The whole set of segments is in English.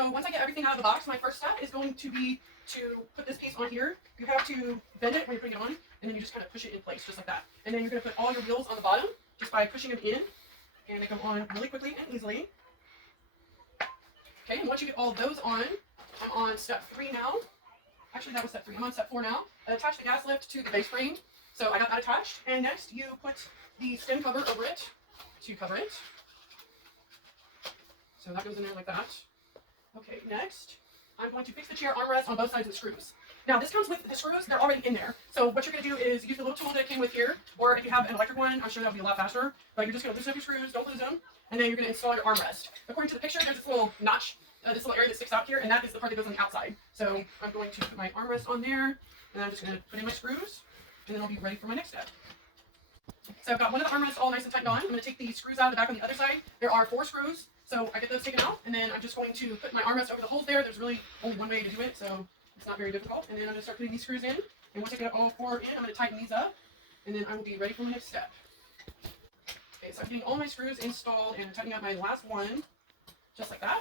So once I get everything out of the box, my first step is going to be to put this piece on here. You have to bend it when you're putting it on, and then you just kind of push it in place, just like that. And then you're going to put all your wheels on the bottom just by pushing them in, and they go on really quickly and easily. Okay, and once you get all of those on, I'm on step 3 now. Actually, that was step 3. I'm on step 4 now. Attach the gas lift to the base frame. So I got that attached. And next, you put the stem cover over it to cover it. So that goes in there like that. Okay, next, I'm going to fix the chair armrest on both sides of the screws. Now, this comes with the screws. They're already in there. So what you're going to do is use the little tool that came with here, or if you have an electric one, I'm sure that'll be a lot faster. But you're just going to loosen up your screws, don't lose them, and then you're going to install your armrest. According to the picture, there's this little notch, this little area that sticks out here, and that is the part that goes on the outside. So I'm going to put my armrest on there, and I'm just going to put in my screws, and then I'll be ready for my next step. So I've got one of the armrests all nice and tightened on. I'm going to take the screws out of the back on the other side. There are 4 screws, so I get those taken out, and then I'm just going to put my armrest over the holes there. There's really only one way to do it, so it's not very difficult. And then I'm going to start putting these screws in, and once I get all 4 in, I'm going to tighten these up, and then I will be ready for my next step. Okay, so I'm getting all my screws installed and tightening up my last one, just like that.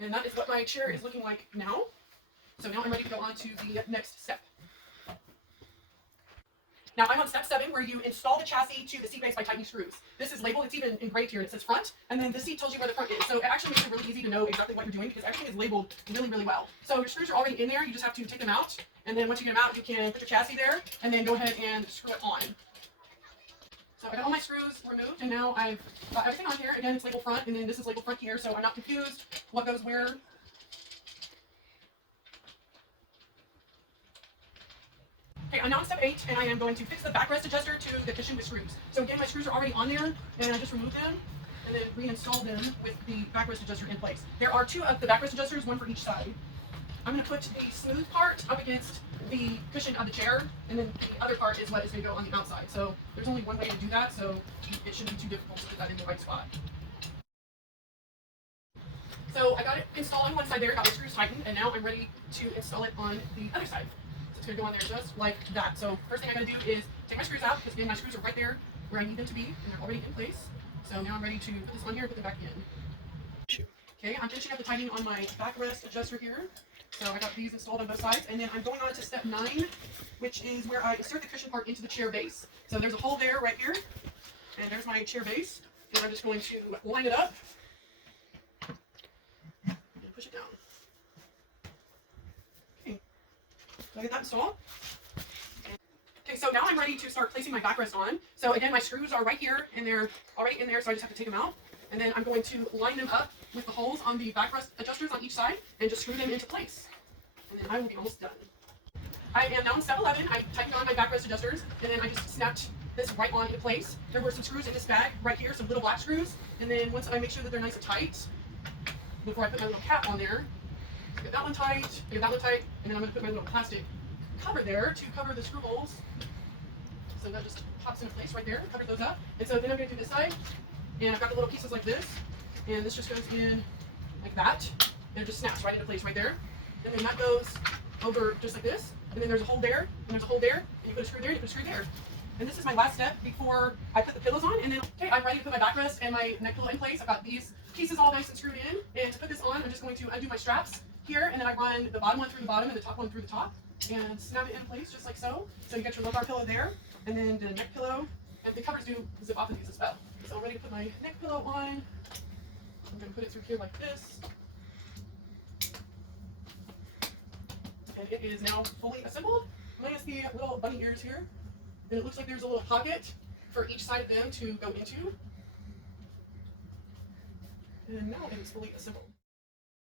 And that is what my chair is looking like now. So now I'm ready to go on to the next step. Now I'm on step 7, where you install the chassis to the seat base by tightening screws. This is labeled, it's even engraved here, it says front, and then the seat tells you where the front is. So it actually makes it really easy to know exactly what you're doing, because everything is labeled really, really well. So your screws are already in there, you just have to take them out, and then once you get them out, you can put your chassis there, and then go ahead and screw it on. So I got all my screws removed, and now I've got everything on here. Again, it's labeled front, and then this is labeled front here, so I'm not confused what goes where. Okay, I'm now on step 8, and I am going to fix the backrest adjuster to the cushion with screws. So again, my screws are already on there, and I just removed them, and then reinstalled them with the backrest adjuster in place. There are 2 of the backrest adjusters, 1 for each side. I'm going to put the smooth part up against the cushion of the chair, and then the other part is what is going to go on the outside. So there's only one way to do that, so it shouldn't be too difficult to put that in the right spot. So I got it installed on one side there, got my screws tightened, and now I'm ready to install it on the other side. So it's going to go on there just like that. So first thing I got to do is take my screws out, because again, my screws are right there where I need them to be, and they're already in place. So now I'm ready to put this on here and put them back in. Okay, I'm finishing up the tightening on my backrest adjuster here. So I got these installed on both sides, and then I'm going on to step 9, which is where I insert the cushion part into the chair base. So there's a hole there right here, and there's my chair base, and I'm just going to line it up and push it down. Okay, so I get that installed. Okay, so now I'm ready to start placing my backrest on. So again, my screws are right here, and they're already in there, so I just have to take them out. And then I'm going to line them up with the holes on the backrest adjusters on each side and just screw them into place. And then I will be almost done. I am now on step 11. I tightened on my backrest adjusters, and then I just snapped this right on into place. There were some screws in this bag right here, some little black screws. And then once I make sure that they're nice and tight, before I put my little cap on there, get that one tight, get that one tight, and then I'm going to put my little plastic cover there to cover the screw holes. So that just pops into place right there, cover those up. And so then I'm going to do this side. And I've got the little pieces like this, and this just goes in like that, and it just snaps right into place right there. And then that goes over just like this, and then there's a hole there, and there's a hole there, and you put a screw there, and you put a screw there. And this is my last step before I put the pillows on, and then, okay, I'm ready to put my backrest and my neck pillow in place. I've got these pieces all nice and screwed in, and to put this on, I'm just going to undo my straps here, and then I run the bottom one through the bottom and the top one through the top, and snap it in place just like so. So you got your lumbar pillow there, and then the neck pillow, and the covers do zip off of these as well. So I'm ready to put my neck pillow on. I'm going to put it through here like this. And it is now fully assembled, minus the little bunny ears here. And it looks like there's a little pocket for each side of them to go into. And now it is fully assembled.